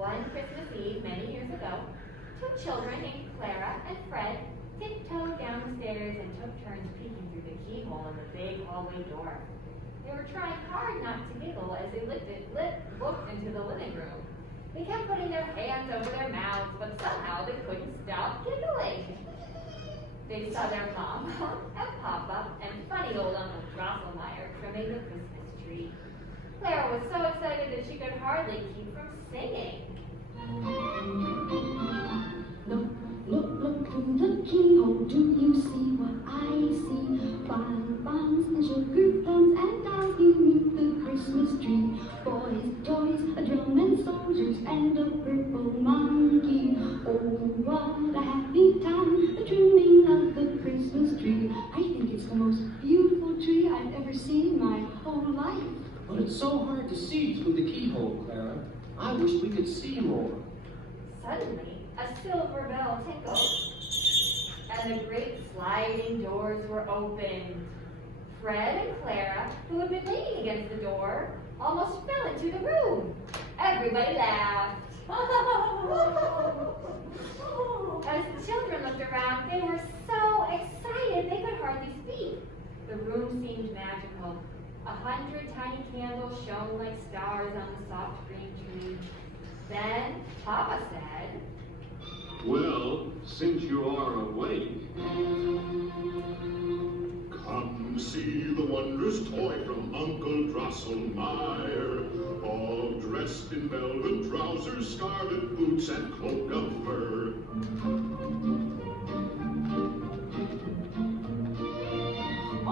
One Christmas Eve, many years ago, two children named Clara and Fred tiptoed down the stairs and took turns peeking through the keyhole in the big hallway door. They were trying hard not to giggle as they looked into the living room. They kept putting their hands over their mouths, but somehow they couldn't stop giggling. They saw their mom and papa and funny old Uncle Drosselmeyer trimming the Christmas tree. Clara was so excited that she could hardly keep from singing. Look, look, look through the keyhole, do you see what I see? Bonbons and sugar plums and dolls beneath the Christmas tree. Boys, toys, a drum and soldiers and a purple monkey. Oh, what a happy time, the trimming of the Christmas tree. I think it's the most beautiful tree I've ever seen in my whole life. But it's so hard to see through the keyhole, Clara. I wish we could see more. Suddenly, a silver bell tinkled, and the great sliding doors were opened. Fred and Clara, who had been leaning against the door, almost fell into the room. Everybody laughed. As the children looked around, they were so excited they could hardly speak. The room seemed magical. 100 tiny candles shone like stars on the soft green tree. Then Papa said, "Well, since you are awake, come see the wondrous toy from Uncle Drosselmeyer, all dressed in velvet trousers, scarlet boots, and cloak of fur.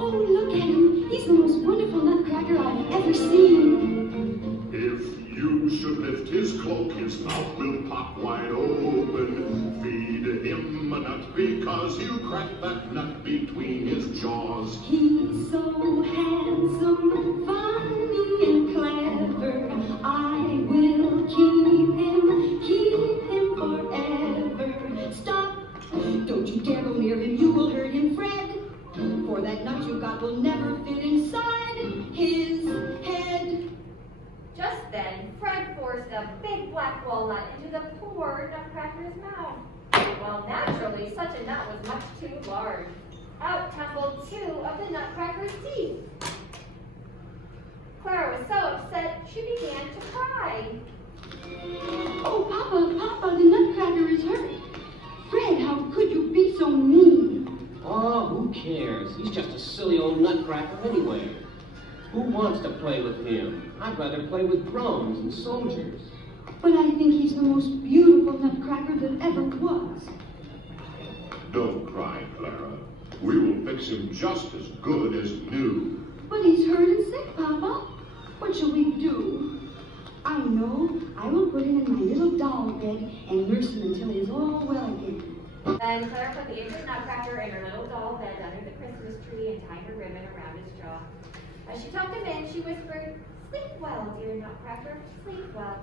Oh, look at him. He's the most wonderful nutcracker I've ever seen. If you should lift his cloak, his mouth will pop wide open. Feed him a nut because you cracked that nut between his jaws. He's so handsome, funny, and clever. I will keep him forever. Stop! Don't you dare go near him, you will hurt him, Fred. For that nut you got will never fit inside his head. Just then, Fred forced a big black walnut into the poor nutcracker's mouth. Well, naturally, such a nut was much too large. Out tumbled two of the nutcracker's teeth. Clara was so upset, she began to cry. Oh, Papa, the nutcracker is hurt. Fred, how could you be so mean? Oh, who cares? He's just a silly old nutcracker anyway. Who wants to play with him? I'd rather play with drums and soldiers. But I think he's the most beautiful nutcracker that ever was. Don't cry, Clara. We will fix him just as good as new. But he's hurt and sick, Papa. What shall we do? I know. I will put him in my little doll bed and nurse him until he is all well again. Then Clara put the infant nutcracker in her little doll bed under the Christmas tree and tied her ribbon around his jaw. As she tucked him in, she whispered, "Sleep well, dear nutcracker, sleep well."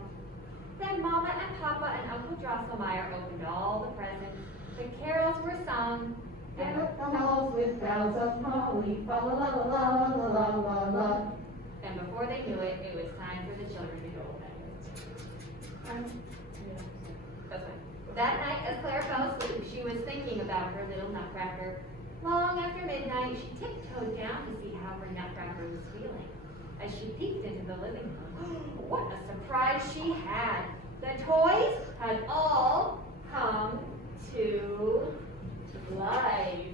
Then Mama and Papa and Uncle Drosselmeyer opened all the presents. The carols were sung. Deck the halls with boughs of holly, fa la la la la la la la la. And before they knew it, it was time for the children to go to bed. That's fine. That night, as Clara fell asleep, she was thinking about her little nutcracker. Long after midnight, she tiptoed down to see how her nutcracker was feeling. As she peeked into the living room, what a surprise she had! The toys had all come to life.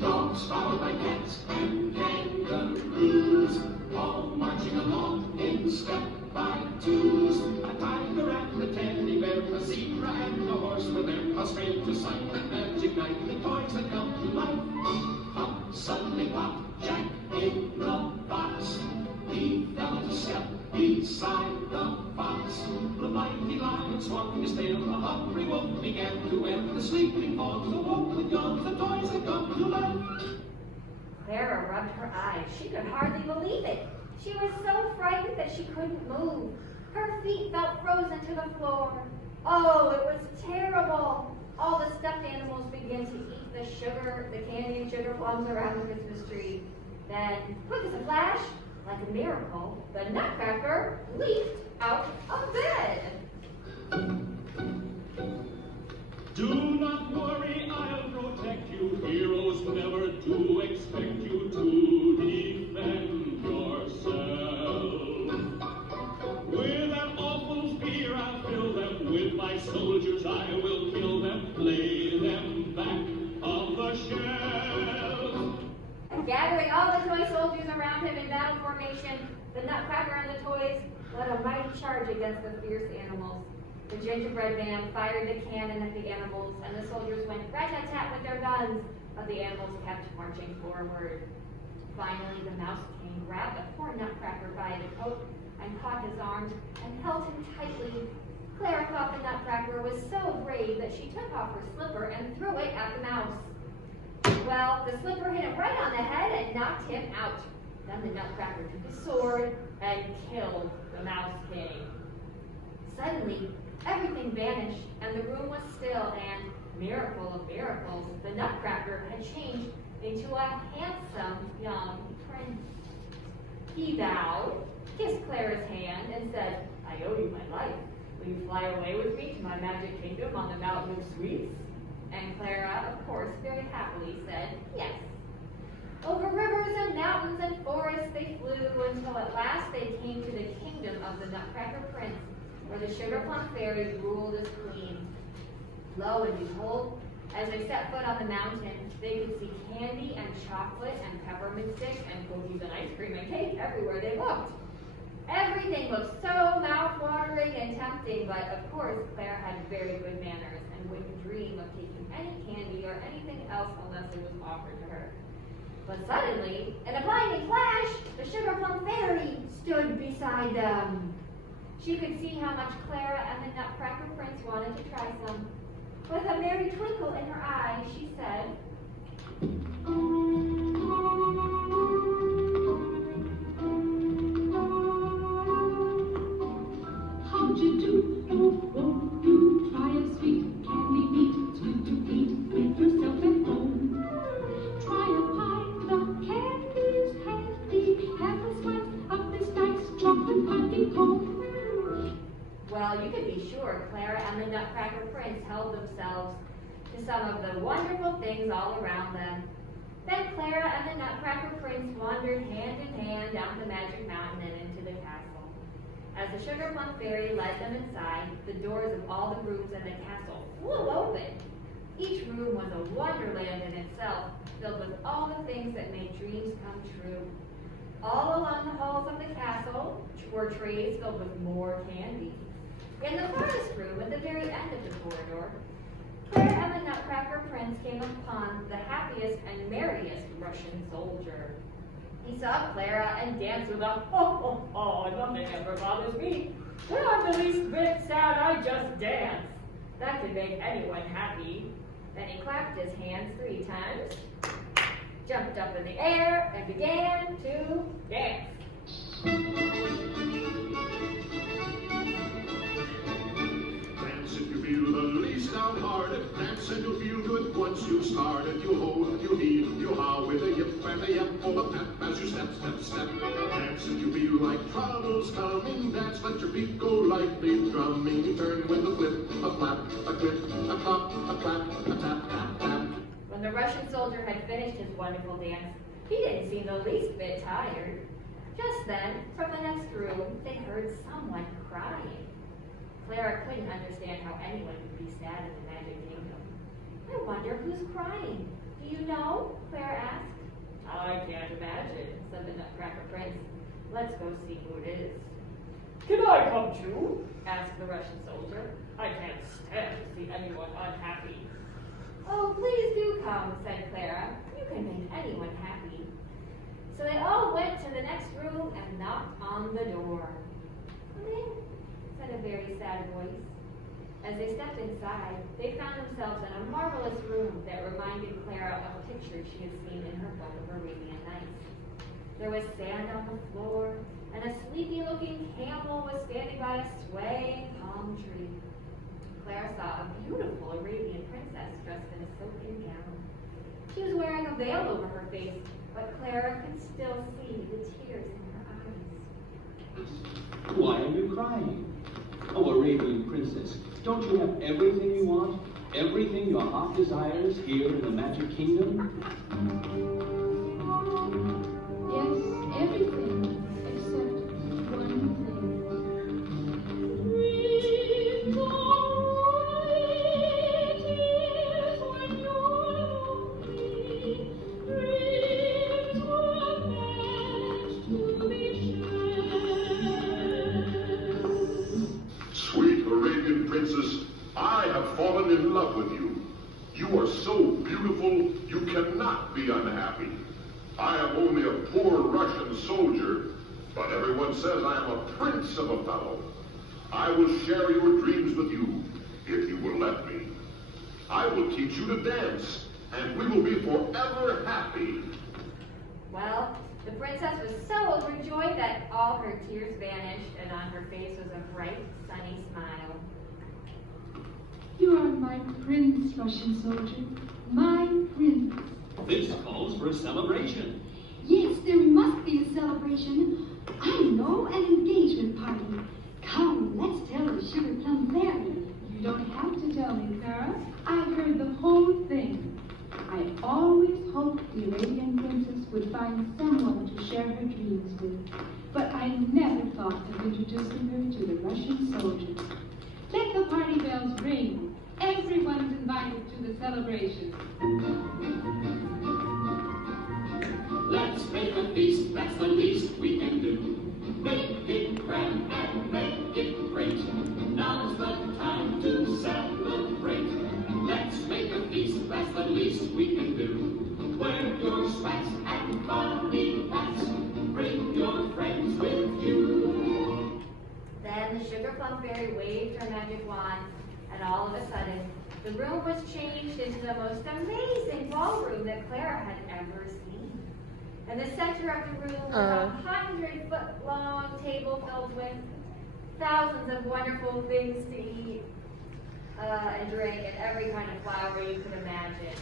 Dogs followed by cats and kangaroos, all marching along in step by twos. A tiger and a teddy bear, a zebra and a horse were there, a stranger sight, that magic night, the toys had come to life. Pop, suddenly pop, Jack in the box. He fell into step beside the fox. The mighty lion swung his tail, a hungry wolf began to wail. The sleeping dogs awoke with yawns, the toys had come to life. Clara rubbed her eyes. She could hardly believe it. She was so frightened that she couldn't move. Her feet felt frozen to the floor. Oh, it was terrible. All the stuffed animals began to eat the candy and sugar plums around the Christmas tree. Then, quick as a flash, Like a miracle, the Nutcracker leaped out of bed. Do not worry, I'll protect you. Heroes never do expect you to defend yourself. With an awful fear I'll fill them. With my soldiers I will kill them. Lay them back on the shelf. Gathering all the toy soldiers around him in battle formation, the Nutcracker and the toys led a mighty charge against the fierce animals. The gingerbread man fired the cannon at the animals, and the soldiers went rat-tat-tat with their guns, but the animals kept marching forward. Finally, the Mouse King grabbed the poor Nutcracker by the coat and caught his arms and held him tightly. Clara thought the Nutcracker was so brave that she took off her slipper and threw it at the mouse. Well, the slipper hit him right on the head and knocked him out. Then the Nutcracker took his sword and killed the Mouse King. Suddenly, everything vanished, and the room was still, and, miracle of miracles, the Nutcracker had changed into a handsome young prince. He bowed, kissed Clara's hand, and said, "I owe you my life. Will you fly away with me to my magic kingdom on the mountain of sweets?" And Clara, of course, very happily said yes. Over rivers and mountains and forests they flew until at last they came to the kingdom of the Nutcracker Prince, where the Sugar Plum Fairy ruled as queen. Lo and behold, as they set foot on the mountain, they could see candy and chocolate and peppermint sticks and cookies and ice cream and cake everywhere they looked. Everything looked so mouth-watering and tempting, but of course Clara had very good manners and wouldn't dream of taking any candy or anything else unless it was offered to her. But suddenly, in a blinding flash, the Sugar Plum Fairy stood beside them. She could see how much Clara and the Nutcracker Prince wanted to try some. With a merry twinkle in her eye, she said, How'd you do? Oh, won't you try a sweet candy meat, sweet to eat, with yourself at home? Try a pie, the candy's handy, have a slice of this nice chocolate honeycomb. well, you can be sure Clara and the Nutcracker Prince held themselves to some of the wonderful things all around them. Then Clara and the Nutcracker Prince wandered hand in hand down the magic mountain and into the castle. As the Sugar Plum Fairy led them inside, the doors of all the rooms in the castle flew open. Each room was a wonderland in itself, filled with all the things that made dreams come true. All along the halls of the castle were trays filled with more candy. In the farthest room, at the very end of the corridor, Clara and the Nutcracker Prince came upon the happiest and merriest Russian soldier. He saw Clara and danced with a ho, ho, ho, nothing ever bothers me. When I'm the least bit sad, I just dance. That could make anyone happy. Then he clapped his hands 3 times, jumped up in the air, and began to dance. Dance if you feel the least downhearted. Dance and you'll feel good once you've started. You hold, you heave, you how with a yip and a yap, or a tap as you step, step, step. Dance if you feel like trouble's coming. Dance, let your feet go lightly drumming. You turn with a flip, a flap, a clip, a clop, a clap, a tap, tap, tap. When the Russian soldier had finished his wonderful dance, he didn't seem the least bit tired. Just then, from the next room, they heard someone crying. Clara couldn't understand how anyone could be sad in the Magic Kingdom. I wonder who's crying. Do you know? Clara asked. I can't imagine, said the Nutcracker Prince. Let's go see who it is. Can I come too? Asked the Russian soldier. I can't stand to see anyone unhappy. Oh, please do come, said Clara. You can make anyone happy. So they all went to the next room and knocked on the door. Come in, said a very sad voice. As they stepped inside, they found themselves in a marvelous room that reminded Clara of pictures she had seen in her book of Arabian Nights. There was sand on the floor, and a sleepy-looking camel was standing by a swaying palm tree. Clara saw a beautiful Arabian princess dressed in a silken gown. She was wearing a veil over her face, but Clara could still see the tears in her Why are you crying? Oh, Arabian princess, don't you have everything you want? Everything your heart desires here in the Magic Kingdom? Yes, everything except one thing. Dreams are it is when you're lonely. Dreams were meant to be shared. Sweet Arabian princess, I have fallen in love with you. You are so beautiful, you cannot be unhappy. I am only a poor Russian soldier, but everyone says I am a prince of a fellow. I will share your dreams with you, if you will let me. I will teach you to dance, and we will be forever happy. Well, the princess was so overjoyed that all her tears vanished, and on her face was a bright, sunny smile. You are my prince, Russian soldier. My prince. This calls for a celebration. Yes, there must be a celebration. I know, an engagement party. Come, let's tell the Sugar Plum Fairy. You don't have to tell me, Clara. I heard the whole thing. I always hoped the Arabian princess would find someone to share her dreams with. But I never thought of introducing her to the Russian soldiers. Let the party bells ring. Everyone's invited to the celebration. Let's make a feast, that's the least we can do. Make it grand and make it great. Now's the time to celebrate. Let's make a feast, that's the least we can do. Wear your spats and funny hats. Bring your friends with you. Then the Sugar Plum Fairy waved her magic wand, and all of a sudden, the room was changed into the most amazing ballroom that Clara had ever seen. In the center of the room was a 100-foot-long table filled with thousands of wonderful things to eat and drink, and every kind of flower you could imagine.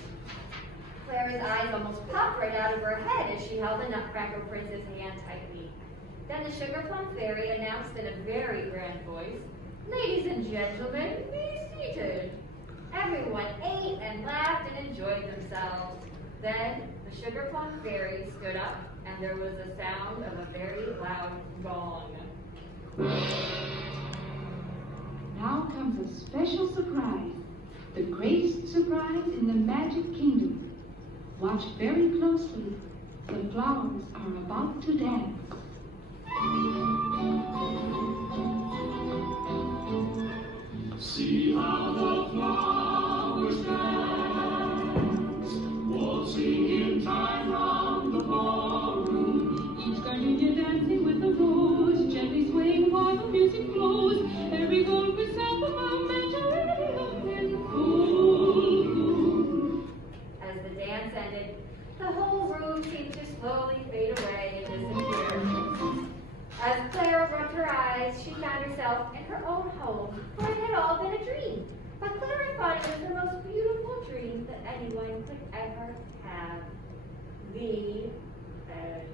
Clara's eyes almost popped right out of her head as she held the Nutcracker Prince's hand tightly. Then the Sugar Plum Fairy announced in a very grand voice, "Ladies and gentlemen, be seated." Everyone ate and laughed and enjoyed themselves. Then the Sugar Plum Fairy stood up, and there was the sound of a very loud gong. Now comes a special surprise. The greatest surprise in the Magic Kingdom. Watch very closely. The flowers are about to dance. See how the flowers dance, waltzing in time round the ballroom. Each gardenia dancing with the rose, gently swaying while the music flows. Every gold beside the mountain in full bloom. As the dance ended, the whole room seemed to slowly fade away and disappear. As Clara rubbed her eyes, she found herself in her own home, for it had all been a dream. But Clara thought it was the most beautiful dream that anyone could ever have. The end.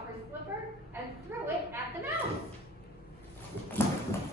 off her slipper and threw it at the mouse.